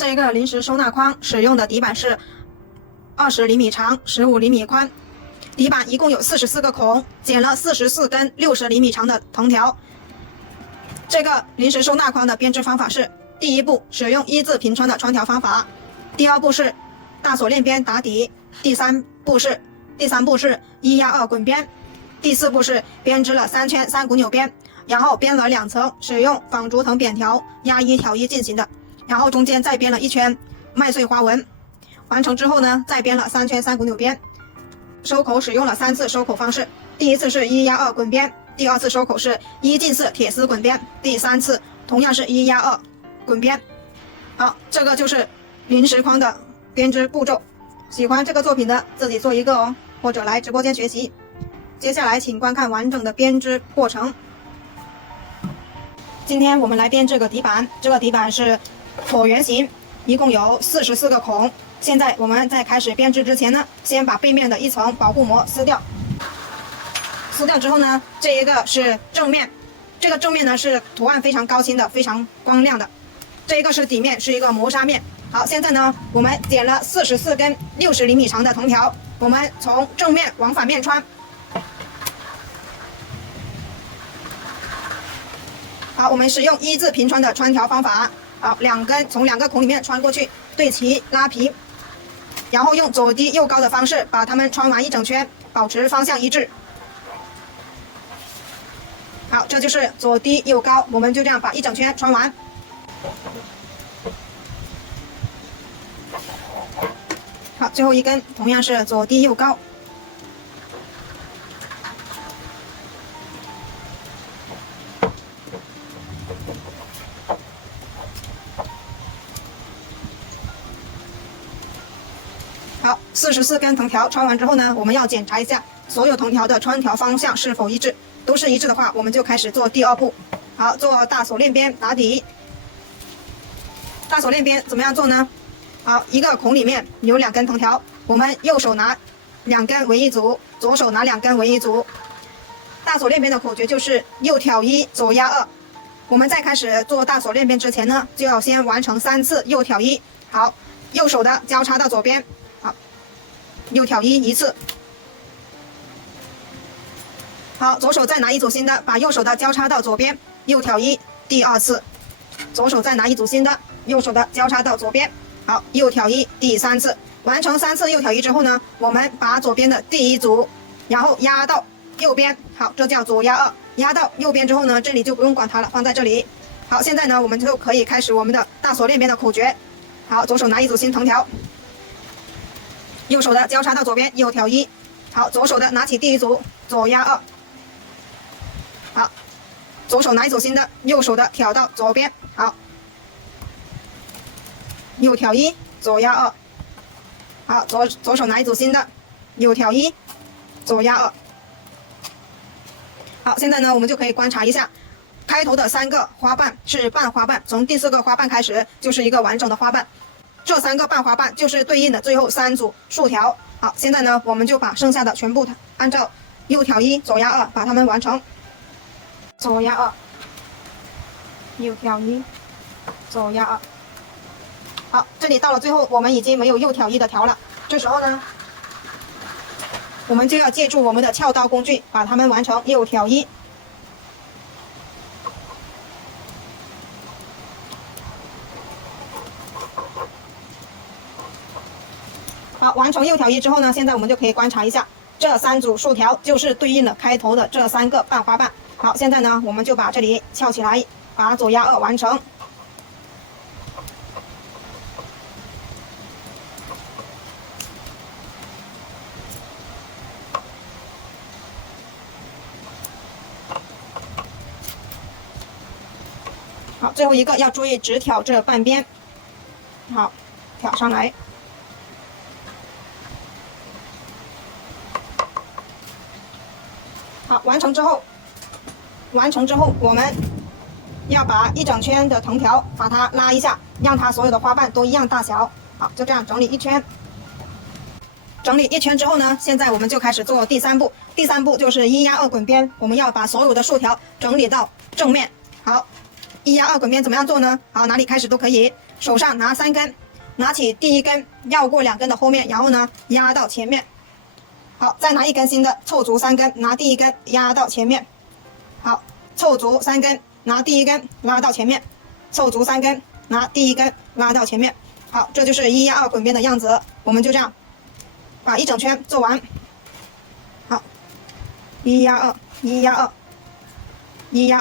这个临时收纳筐使用的底板是20厘米长，15厘米宽，底板一共有44个孔，剪了44根60厘米长的藤条。这个临时收纳筐的编织方法是：第一步使用一字平穿的穿条方法，第二步是大锁链边打底，第三步是1压2滚边，第四步是编织了3圈3股纽边，然后编了2层，使用纺竹藤扁条压1挑1进行的，然后中间再编了1圈麦穗花纹。完成之后呢，再编了3圈3股纽边。收口使用了3次收口方式，第一次是1压2滚边，第二次收口是1进4铁丝滚边，第三次同样是1压2滚边。好，这个就是临时筐的编织步骤。喜欢这个作品的自己做一个哦，或者来直播间学习。接下来请观看完整的编织过程。今天我们来编这个底板，这个底板是椭圆形，一共有44个孔。现在我们在开始编织之前呢，先把背面的一层保护膜撕掉。撕掉之后呢，这一个是正面，这个正面呢是图案非常高清的，非常光亮的。这一个是底面，是一个磨砂面。好，现在呢，我们剪了44根60厘米长的藤条，我们从正面往反面穿。好，我们使用一字平穿的穿条方法。好，从2个孔里面穿过去，对齐拉平，然后用左低右高的方式把它们穿完一整圈，保持方向一致。好，这就是左低右高，我们就这样把一整圈穿完。好，最后一根同样是左低右高。好，44根藤条穿完之后呢，我们要检查一下所有藤条的穿条方向是否一致，都是一致的话，我们就开始做第二步。好，做大锁链边打底。大锁链边怎么样做呢？好，一个孔里面有2根藤条，我们右手拿2根为一组，左手拿2根为一组。大锁链边的口诀就是右挑1，左压2。我们在开始做大锁链边之前呢，就要先完成3次右挑1。好，右手的交叉到左边，好，右挑1一次。好，左手再拿一组新的，把右手的交叉到左边，右挑1第2次。左手再拿一组新的，右手的交叉到左边。好，右挑1第3次。完成3次右挑1之后呢，我们把左边的第1组，然后压到右边。好，这叫左压2。压到右边之后呢，这里就不用管它了，放在这里。好，现在呢，我们就可以开始我们的大锁链边的口诀。好，左手拿一组新藤条，右手的交叉到左边，右挑1。好，左手的拿起第1组，左压2。好，左手拿一组新的，右手的挑到左边。好，右挑1，左压2。好，左手拿一组新的，右挑1，左压2。好，现在呢，我们就可以观察一下，开头的3个花瓣是半花瓣，从第4个花瓣开始就是一个完整的花瓣。这3个半花瓣就是对应的最后3组竖条。好，现在呢，我们就把剩下的全部按照右挑1，左压2把它们完成。左压2，右挑1，左压2。好，这里到了最后，我们已经没有右挑1的条了。这时候呢，我们就要借助我们的撬刀工具，把它们完成右挑1。好，完成右挑1之后呢，现在我们就可以观察一下，这3组竖条就是对应了开头的这3个半花瓣。好，现在呢，我们就把这里撬起来，把左压2完成。好，最后一个要注意只挑这半边。好，挑上来。好，完成之后，我们要把一整圈的藤条把它拉一下，让它所有的花瓣都一样大小。好，就这样整理一圈。整理一圈之后呢，现在我们就开始做第3步。第3步就是1压2滚边，我们要把所有的竖条整理到正面。好， 1压2滚边怎么样做呢？好，哪里开始都可以，手上拿3根，拿起第1根，绕过2根的后面，然后呢压到前面。好，再拿1根新的，凑足3根，拿第1根压到前面。好，凑足3根，拿第1根拉到前面，凑足3根，拿第1根拉到前面。好，这就是1压2滚边的样子。我们就这样把一整圈做完。好，1压2，1压2。1压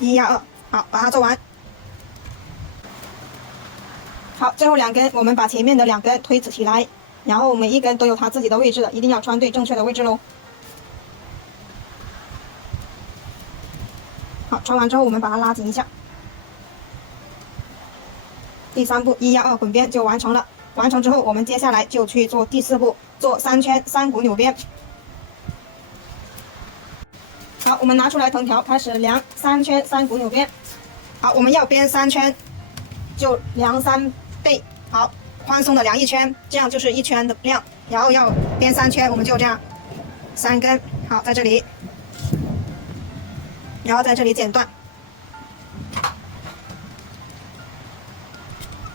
2，1压2，好，把它做完。好，最后2根，我们把前面的2根推起来，然后每一根都有它自己的位置的，一定要穿对正确的位置喽。好，穿完之后我们把它拉紧一下。第3步1压2滚边就完成了。完成之后，我们接下来就去做第4步，做3圈3股扭边。好，我们拿出来藤条，开始量3圈3股扭边。好，我们要编3圈，就量3倍。好，宽松的量1圈，这样就是1圈的量。然后要编3圈，我们就这样3根。好，在这里，然后在这里剪断。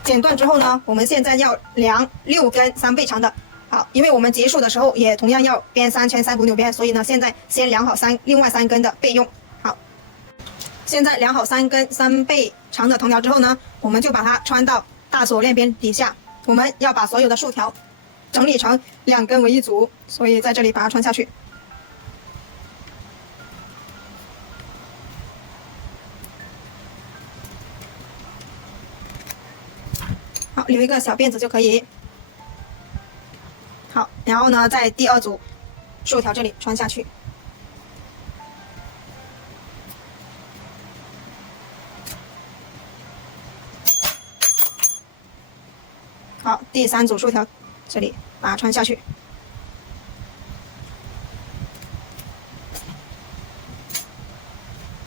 剪断之后呢，我们现在要量6根3倍长的。好，因为我们结束的时候也同样要编3圈3股扭边，所以呢，现在先量好另外3根的备用。好，现在量好3根3倍长的藤条之后呢，我们就把它穿到大锁链边底下。我们要把所有的竖条整理成2根为一组，所以在这里把它穿下去。好，留一个小辫子就可以。好，然后呢，在第2组竖条这里穿下去。好，第3组竖条这里把它穿下去。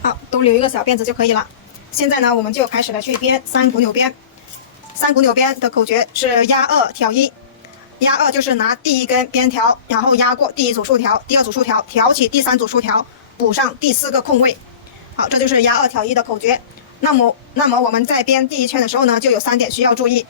好，都留一个小辫子就可以了。现在呢，我们就开始了去编3股扭边。3股扭边的口诀是压2挑1。压2就是拿第1根边条，然后压过第1组竖条，第2组竖条，挑起第3组竖条，补上第4个空位。好，这就是压2挑1的口诀。那么我们在编第1圈的时候呢，就有3点需要注意。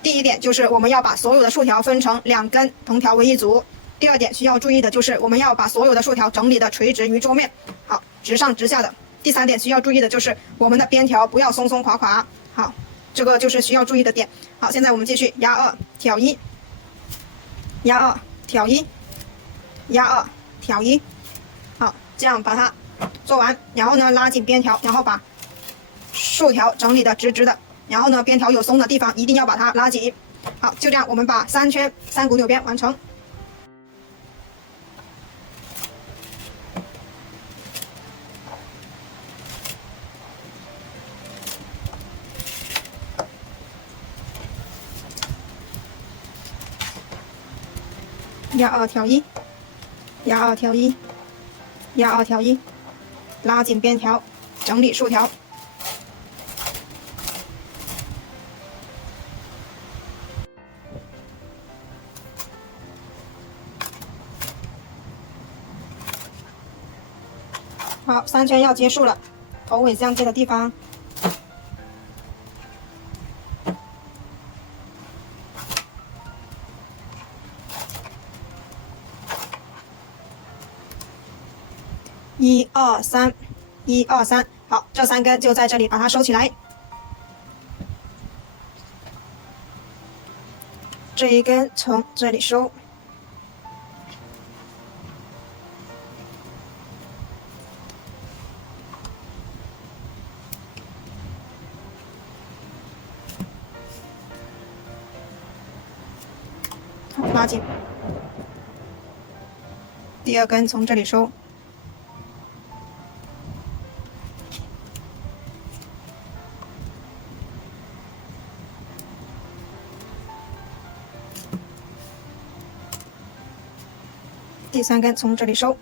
第1点就是我们要把所有的竖条分成2根藤条为一组。第2点需要注意的就是我们要把所有的竖条整理的垂直于桌面，好，直上直下的。第3点需要注意的就是我们的边条不要松松垮垮。好，这个就是需要注意的点。好，现在我们继续压2挑1。压2挑1，压2挑1，好，这样把它做完。然后呢，拉紧边条，然后把竖条整理的直直的。然后呢，边条有松的地方一定要把它拉紧。好，就这样，我们把3圈3股扭边完成。压2挑1，压2挑1，压2挑1，拉紧边条，整理竖条。好，3圈要结束了，头尾相接的地方。1、2、3，1、2、3，好，这3根就在这里把它收起来。这一根从这里收。拉紧。第2根从这里收。第3根从这里收。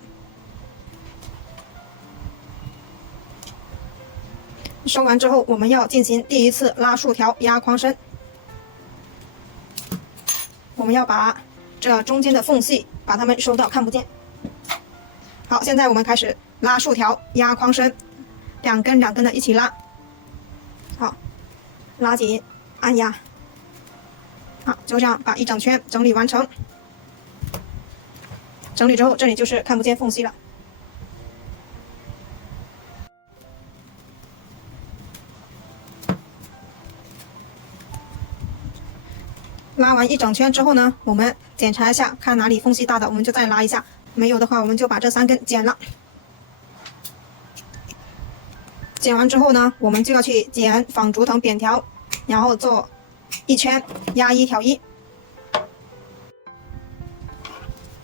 收完之后，我们要进行第1次拉竖条压框身。我们要把这中间的缝隙把它们收到看不见。好，现在我们开始拉竖条压框身。两根两根的一起拉，好，拉紧，按压，好，就这样把一整圈整理完成。整理之后，这里就是看不见缝隙了。拉完一整圈之后呢，我们检查一下，看哪里缝隙大的，我们就再拉一下；没有的话，我们就把这3根剪了。剪完之后呢，我们就要去剪纺竹藤扁条，然后做一圈压1挑1。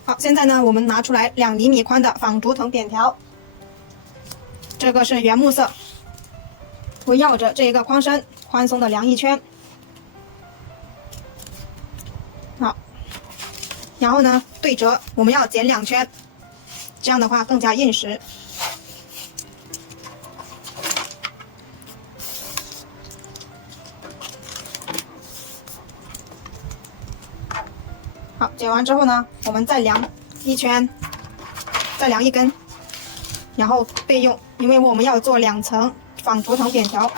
好，现在呢，我们拿出来2厘米宽的纺竹藤扁条，这个是原木色，围绕着这一个框身宽松的量一圈。好，然后呢，对折，我们要剪2圈，这样的话更加硬实。好，剪完之后呢，我们再量一圈，再量1根，然后备用，因为我们要做2层纺竹藤扁条。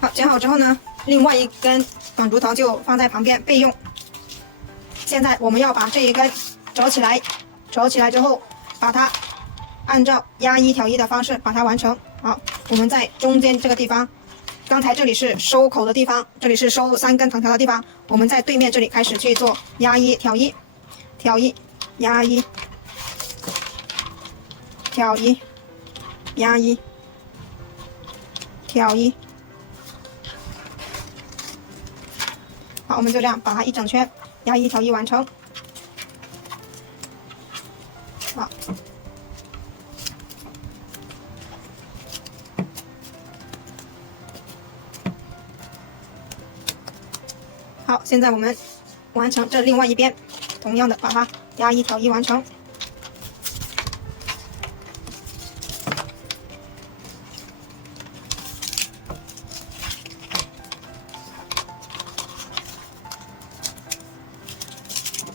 好，剪好之后呢，另外1根纺竹藤就放在旁边备用。现在我们要把这一根折起来，折起来之后，把它按照压1挑1的方式把它完成。好，我们在中间这个地方，刚才这里是收口的地方，这里是收3根藤条的地方，我们在对面这里开始去做压1挑1，挑1，压1，挑1，压1，挑1。好，我们就这样把它一整圈压1挑1完成。好，好，现在我们完成这另外一边，同样的把它压1挑1完成。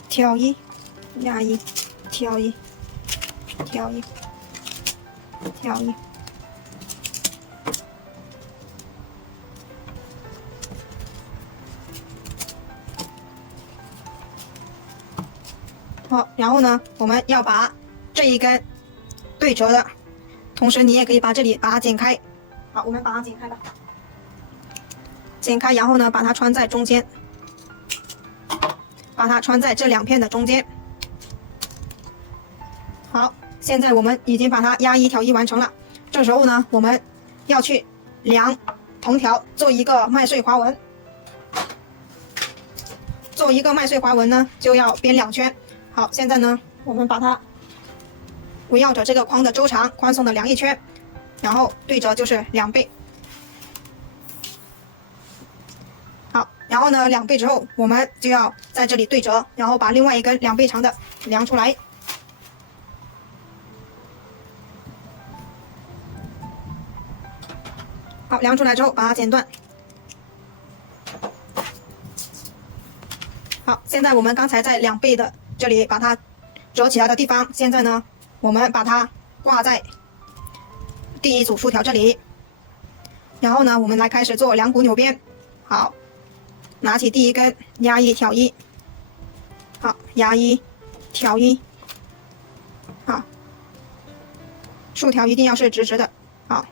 挑1，压1，挑1，挑1，挑1。好，然后呢，我们要把这一根对折的，同时你也可以把这里把它剪开。好，我们把它剪开了，剪开，然后呢，把它穿在中间。把它穿在这2片的中间。好，现在我们已经把它压1挑1完成了。这时候呢，我们要去量藤条，做一个麦穗花纹。做一个麦穗花纹呢，就要编2圈。好，现在呢，我们把它围绕着这个框的周长宽松的量1圈，然后对折就是2倍。好，然后呢，2倍之后，我们就要在这里对折，然后把另外一根2倍长的量出来。好，量出来之后把它剪断。好，现在我们刚才在2倍的这里把它折起来的地方，现在呢，我们把它挂在第1组竖条这里，然后呢，我们来开始做2股扭边。好。拿起第1根，压1挑1，好，压1挑1，好，竖条一定要是直直的，好，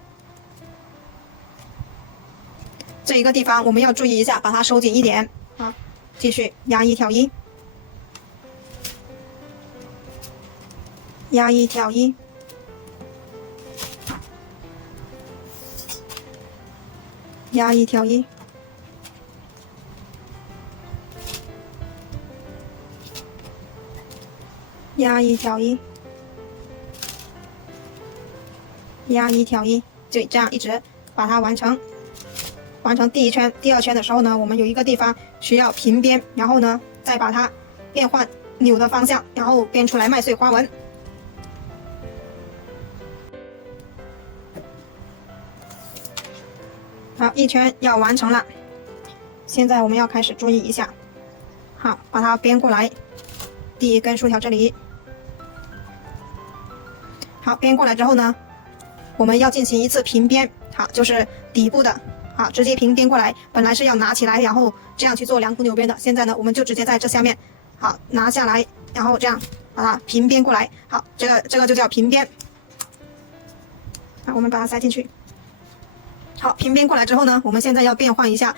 这一个地方我们要注意一下，把它收紧一点，好，继续压1挑1，压1挑1，压1挑1。压1挑1，压1挑1，就这样一直把它完成。完成第1圈、第2圈的时候呢，我们有一个地方需要平边，然后呢再把它变换扭的方向，然后编出来麦穗花纹。好，一圈要完成了。现在我们要开始注意一下，好，把它编过来，第一根竖条这里。好，编过来之后呢，我们要进行一次平编，好，就是底部的，好，直接平编过来。本来是要拿起来，然后这样去做2股扭编的，现在呢，我们就直接在这下面，好，拿下来，然后这样把它平编过来。好，这个就叫平编。好，我们把它塞进去。好，平编过来之后呢，我们现在要变换一下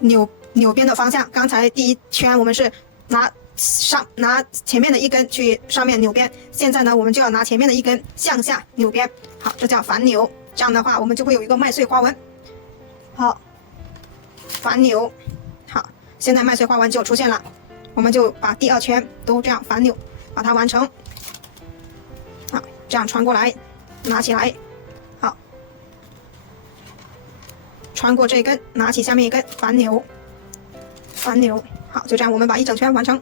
扭编的方向。刚才第一圈我们是拿前面的一根去上面扭编，现在呢我们就要拿前面的一根向下扭编。好，这叫反扭。这样的话我们就会有一个麦穗花纹。好，反扭。好，现在麦穗花纹就出现了，我们就把第2圈都这样反扭，把它完成。好，这样穿过来，拿起来。好，穿过这一根，拿起下面一根，反扭，反扭。好，就这样我们把一整圈完成。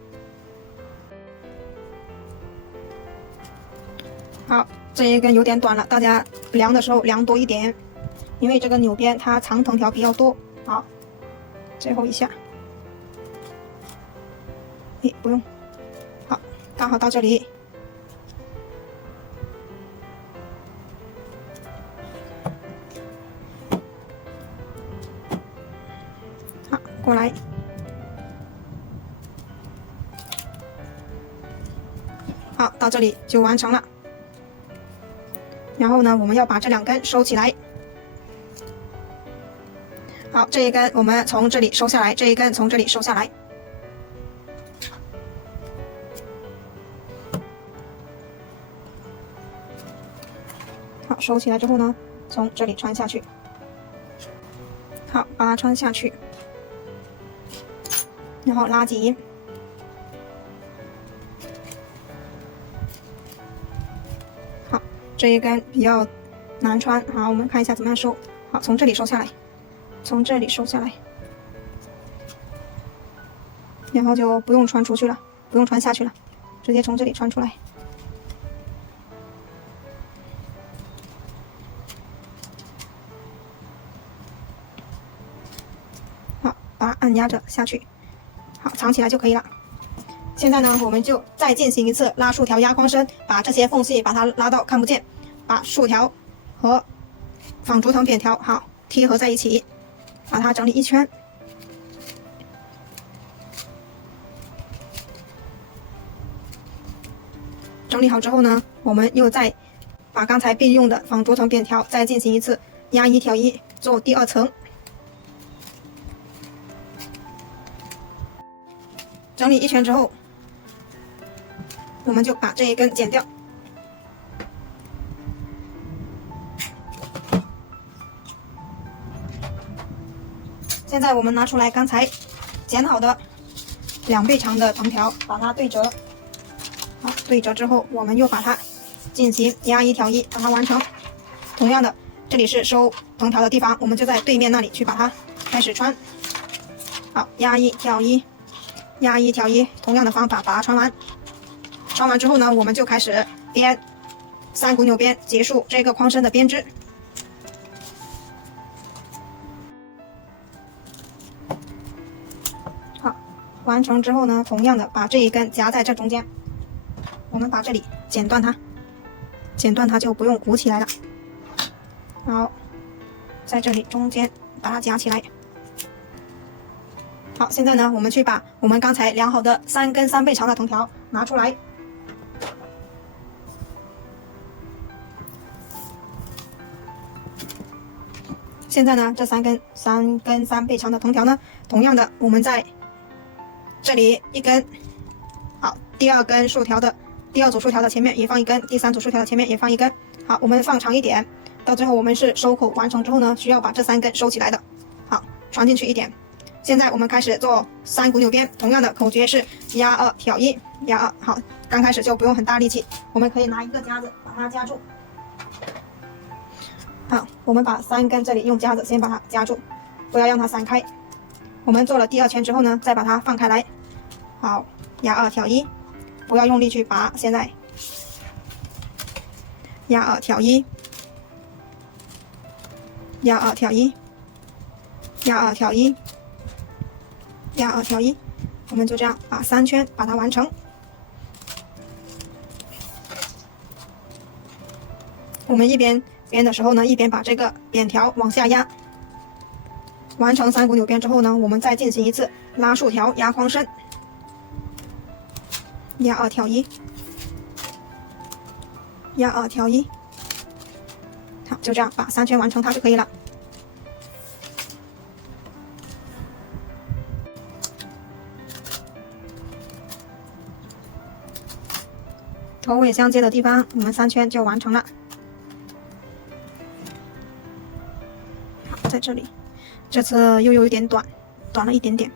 好，这一根有点短了，大家量的时候量多一点，因为这个扭边它长藤条比较多。好，最后一下，不用，好，刚好到这里。好，过来。好，到这里就完成了。然后呢，我们要把这2根收起来。好，这一根我们从这里收下来，这一根从这里收下来。好，收起来之后呢，从这里穿下去。好，把它穿下去，然后拉紧。好，这一根比较难穿，好，我们看一下怎么样收。好，从这里收下来，从这里收下来，然后就不用穿出去了，不用穿下去了，直接从这里穿出来。好，把它按压着下去，好，藏起来就可以了。现在呢，我们就再进行一次拉竖条压框身，把这些缝隙把它拉到看不见，把竖条和仿竹藤扁条好贴合在一起，把它整理一圈。整理好之后呢，我们又再把刚才备用的仿竹藤扁条再进行一次压一调一，做第2层。整理一圈之后，我们就把这一根剪掉。现在我们拿出来刚才剪好的2倍长的藤条，把它对折。好，对折之后，我们又把它进行压一调一，把它完成。同样的，这里是收藤条的地方，我们就在对面那里去把它开始穿。好，压一调一，压一调一，同样的方法把它穿完。穿完之后呢，我们就开始编3股扭编，结束这个框身的编织。好，完成之后呢，同样的把这一根夹在这中间，我们把这里剪断它，剪断它就不用鼓起来了。好，在这里中间把它夹起来。好，现在呢，我们去把我们刚才量好的3根3倍长的藤条拿出来。现在呢，这3根3倍长的藤条呢，同样的，我们在这里一根，好，第2根竖条的第2组竖条的前面也放一根，第3组竖条的前面也放一根。好，我们放长一点，到最后我们是收口完成之后呢，需要把这3根收起来的。好，穿进去一点。现在我们开始做3股扭编，同样的口诀是压2挑1，压2。好，刚开始就不用很大力气，我们可以拿一个夹子把它夹住。好，我们把3根这里用夹子先把它夹住，不要让它散开。我们做了第2圈之后呢，再把它放开来。好，压2挑1，不要用力去拔。现在压2挑1，压2挑1，压2挑1，压2挑1，我们就这样把3圈把它完成。我们一边编的时候呢，一边把这个扁条往下压。完成3股扭边之后呢，我们再进行一次拉竖条压框身，压2挑1，压2挑1。好，就这样把3圈完成它就可以了。头尾相接的地方，我们3圈就完成了。好，在这里，这次又有一点短了一点点，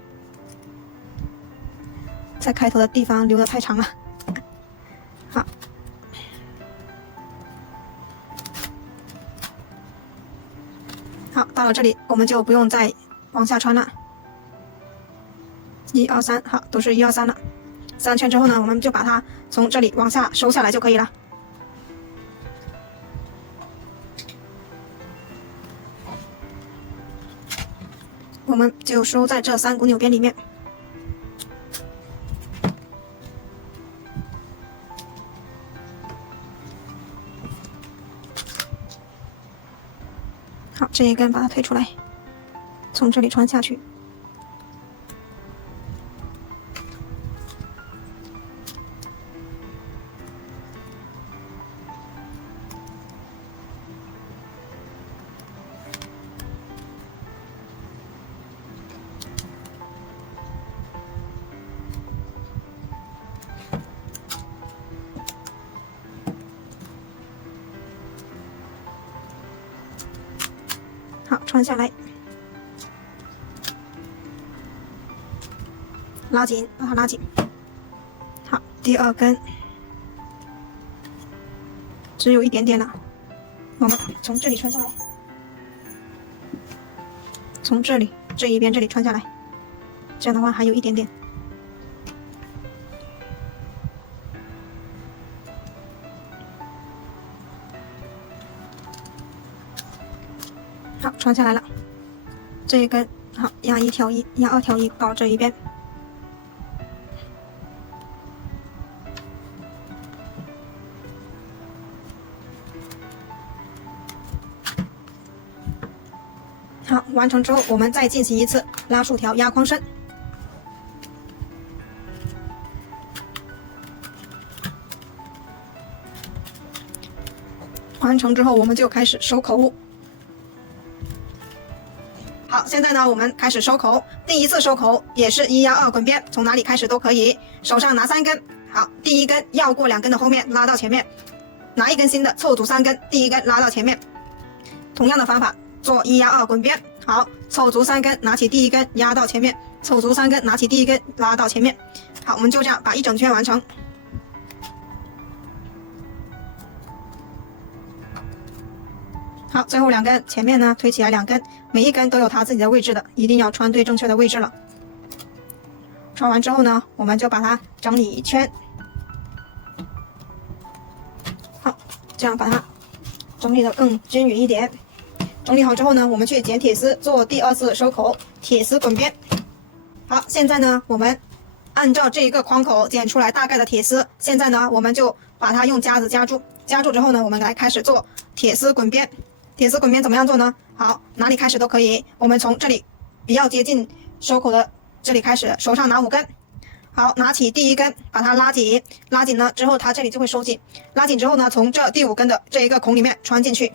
在开头的地方留得太长了。好，好，到了这里，我们就不用再往下穿了。1、2、3，好，都是1、2、3了。3圈之后呢，我们就把它从这里往下收下来就可以了。我们就收在这3股扭边里面。好，这一根把它推出来，从这里穿下去。好，穿下来，拉紧，把它拉紧。好，第2根只有一点点了，我们从这里穿下来，从这里这一边这里穿下来，这样的话还有一点点。好，穿下来了。这一根好，压1挑1，压2挑1到这一边。好，完成之后，我们再进行一次拉竖条压框身。完成之后，我们就开始收口。好，现在呢，我们开始收口。第一次收口也是1压2滚边，从哪里开始都可以。手上拿3根，好，第1根绕过2根的后面拉到前面，拿1根新的凑足3根，第1根拉到前面。同样的方法做1压2滚边，好，凑足3根，拿起第1根压到前面，凑足3根，拿起第1根拉到前面。好，我们就这样把一整圈完成。好，最后2根前面呢推起来2根，每一根都有它自己的位置的，一定要穿对正确的位置了。穿完之后呢，我们就把它整理一圈。好，这样把它整理的更均匀一点。整理好之后呢，我们去剪铁丝做第2次收口，铁丝滚边。好，现在呢，我们按照这一个框口剪出来大概的铁丝，现在呢，我们就把它用夹子夹住。夹住之后呢，我们来开始做铁丝滚边。铁丝滚边怎么样做呢？好，哪里开始都可以。我们从这里比较接近收口的这里开始，手上拿5根。好，拿起第1根，把它拉紧，拉紧了之后，它这里就会收紧。拉紧之后呢，从这第5根的这一个孔里面穿进去，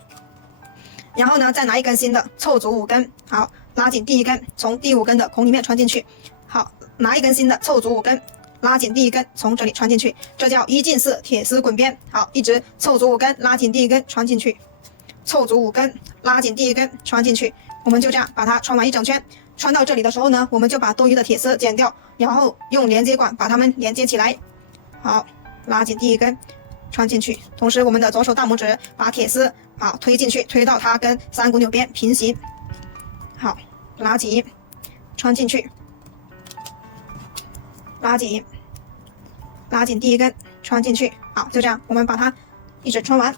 然后呢，再拿1根新的，凑足5根。好，拉紧第1根，从第5根的孔里面穿进去。好，拿1根新的，凑足5根，拉紧第1根，从这里穿进去，这叫1进4铁丝滚边。好，一直凑足5根，拉紧第1根，穿进去。凑足5根，拉紧第1根，穿进去。我们就这样把它穿完一整圈。穿到这里的时候呢，我们就把多余的铁丝剪掉，然后用连接管把它们连接起来。好，拉紧第1根，穿进去。同时，我们的左手大拇指把铁丝好推进去，推到它跟3股扭边平行。好，拉紧，穿进去，拉紧，拉紧第一根，穿进去。好，就这样，我们把它一直穿完。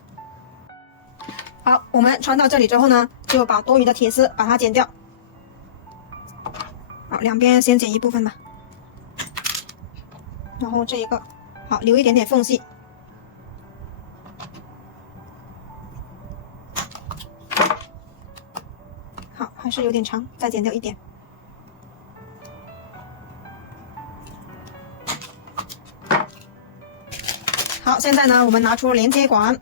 好，我们穿到这里之后呢，就把多余的铁丝把它剪掉。好，两边先剪一部分吧，然后这一个，好，留一点点缝隙。好，还是有点长，再剪掉一点。好，现在呢，我们拿出连接管，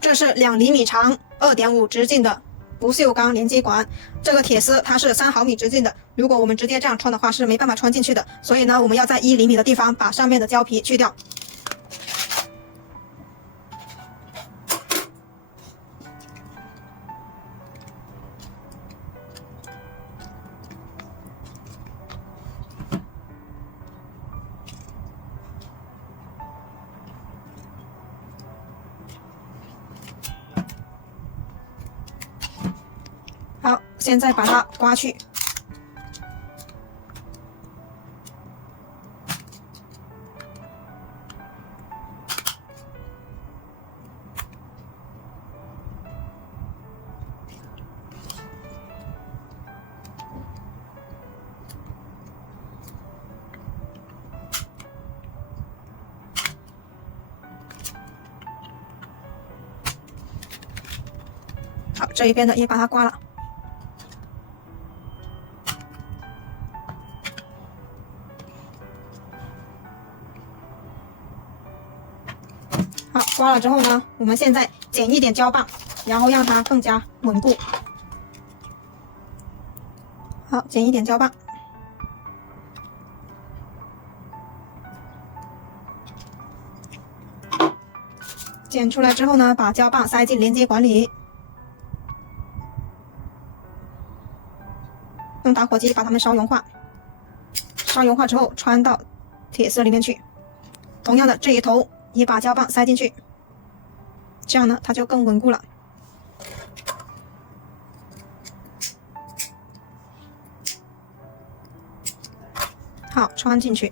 这是2厘米长、2.5直径的不锈钢连接管。这个铁丝它是3毫米直径的，如果我们直接这样穿的话是没办法穿进去的，所以呢，我们要在1厘米的地方把上面的胶皮去掉。好，现在把它刮去。好，这一边的也把它刮了。好，刮了之后呢，我们现在剪一点胶棒，然后让它更加稳固。好，剪一点胶棒。剪出来之后呢，把胶棒塞进连接管里，用打火机把它们烧融化。烧融化之后，穿到铁丝里面去。同样的，这一头也把胶棒塞进去，这样呢，它就更稳固了。好，穿进去，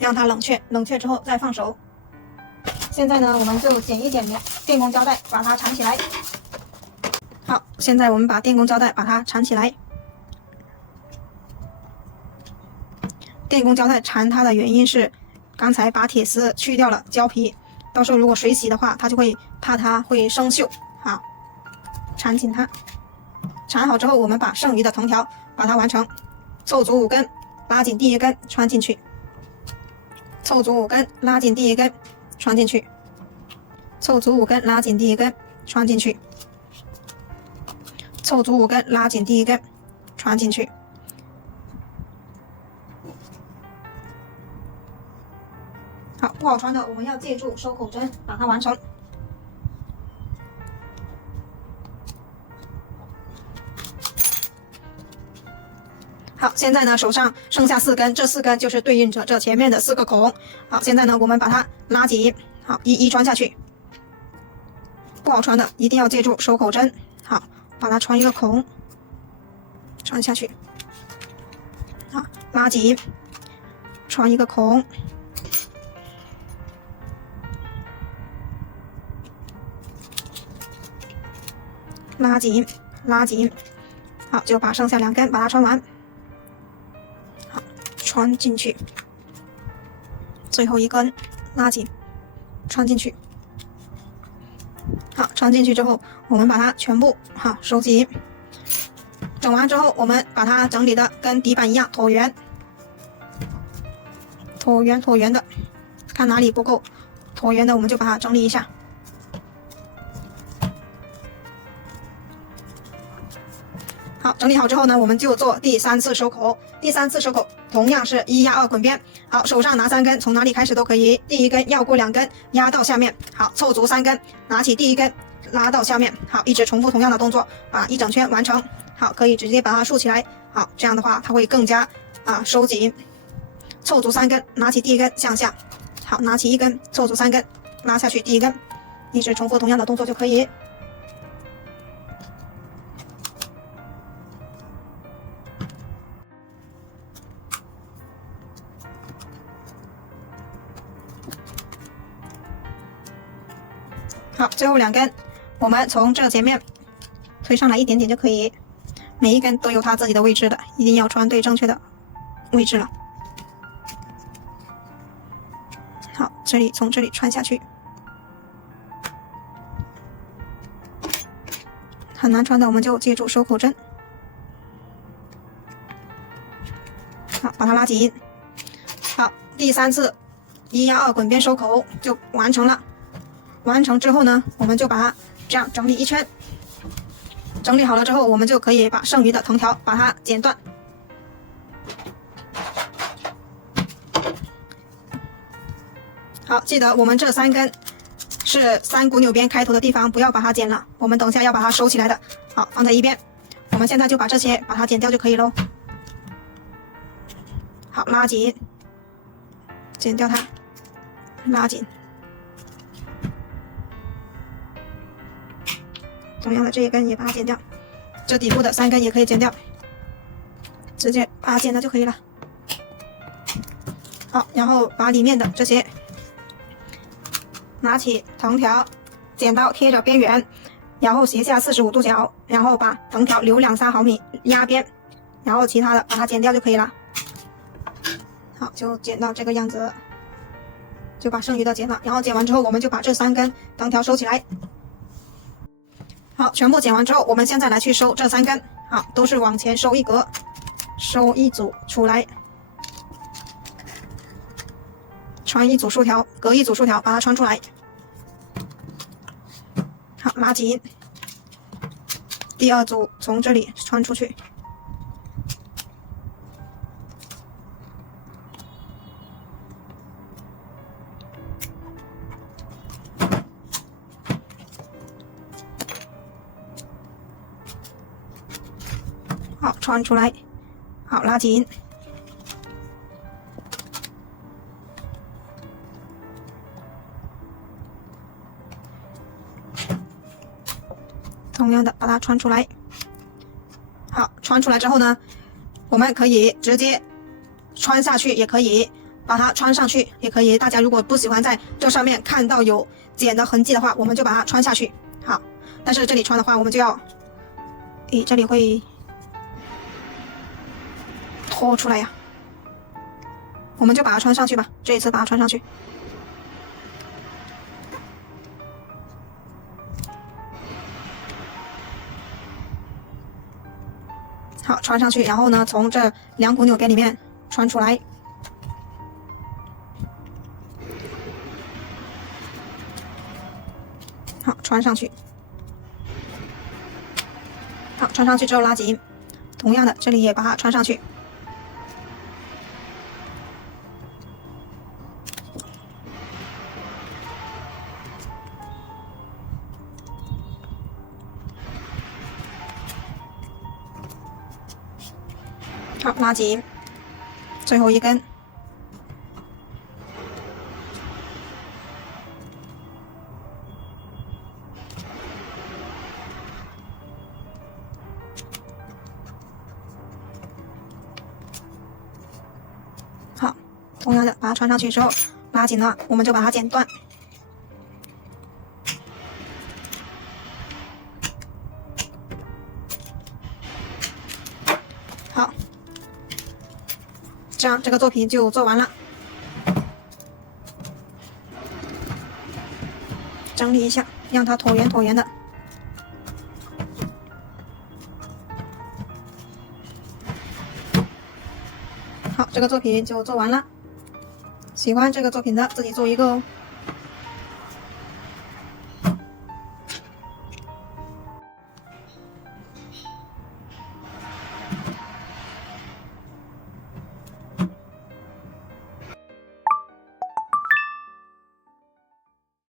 让它冷却，冷却之后再放手。现在呢，我们就剪一点电工胶带，把它缠起来。好，现在我们把电工胶带把它缠起来。电工胶带缠它的原因是，刚才把铁丝去掉了胶皮，到时候如果水洗的话，它就会怕它会生锈。好，缠紧它。缠好之后，我们把剩余的藤条把它完成，凑足5根，拉紧第一根，穿进去。凑足5根，拉紧第一根，穿进去。凑足5根，拉紧第一根，穿进去。凑足5根，拉紧第一根，穿进去。好，不好穿的，我们要借助收口针把它完成。好，现在呢，手上剩下4根，这4根就是对应着这前面的4个孔。好，现在呢，我们把它拉紧，好，一一穿下去。不好穿的，一定要借助收口针。好，把它穿一个孔，穿下去。好，拉紧，穿一个孔。拉紧，拉紧，好，就把剩下2根把它穿完。好，穿进去，最后一根拉紧，穿进去。好，穿进去之后，我们把它全部好收紧。整完之后，我们把它整理的跟底板一样椭圆，椭圆椭圆的，看哪里不够椭圆的，我们就把它整理一下。好，整理好之后呢，我们就做第3次收口。第3次收口同样是1压2捆边。好，手上拿3根，从哪里开始都可以。第一根绕过2根，压到下面。好，凑足3根，拿起第一根，拉到下面。好，一直重复同样的动作，把一整圈完成。好，可以直接把它竖起来。好，这样的话它会更加收紧。凑足3根，拿起第一根向下。好，拿起1根，凑足3根，拉下去第一根，一直重复同样的动作就可以。好，最后2根，我们从这前面推上来一点点就可以，每一根都有它自己的位置的，一定要穿对正确的位置了。好，这里从这里穿下去，很难穿的我们就记住收口针。好，把它拉紧。好，第3次1压2滚边收口就完成了。完成之后呢，我们就把它这样整理一圈。整理好了之后，我们就可以把剩余的藤条把它剪断。好，记得我们这3根是3股纽边开头的地方，不要把它剪了，我们等下要把它收起来的。好，放在一边。我们现在就把这些把它剪掉就可以咯。好，拉紧，剪掉它，拉紧。同样的，这一根也把它剪掉，这底部的3根也可以剪掉，直接把它剪了就可以了。好，然后把里面的这些拿起藤条，剪刀贴着边缘，然后斜下45度角，然后把藤条留2-3毫米压边，然后其他的把它剪掉就可以了。好，就剪到这个样子，就把剩余的剪了。然后剪完之后，我们就把这3根藤条收起来。好，全部剪完之后，我们现在来去收这3根。好，都是往前收一格，收一组出来，穿一组竖条，隔一组竖条，把它穿出来。好，拉紧。第2组从这里穿出去。好，穿出来。好，拉紧。同样的把它穿出来。好，穿出来之后呢，我们可以直接穿下去，也可以把它穿上去，也可以。大家如果不喜欢在这上面看到有剪的痕迹的话，我们就把它穿下去。好，但是这里穿的话，我们就要，这里会拖出来呀，我们就把它穿上去吧。这一次把它穿上去。好，穿上去，然后呢，从这2股纽边里面穿出来。好，穿上去。好，穿上去之后拉紧，同样的，这里也把它穿上去。好，拉紧，最后一根。好，同样的把它穿上去之后，拉紧了，我们就把它剪断。好。这样这个作品就做完了。整理一下，让它椭圆椭圆的。好，这个作品就做完了。喜欢这个作品的自己做一个哦。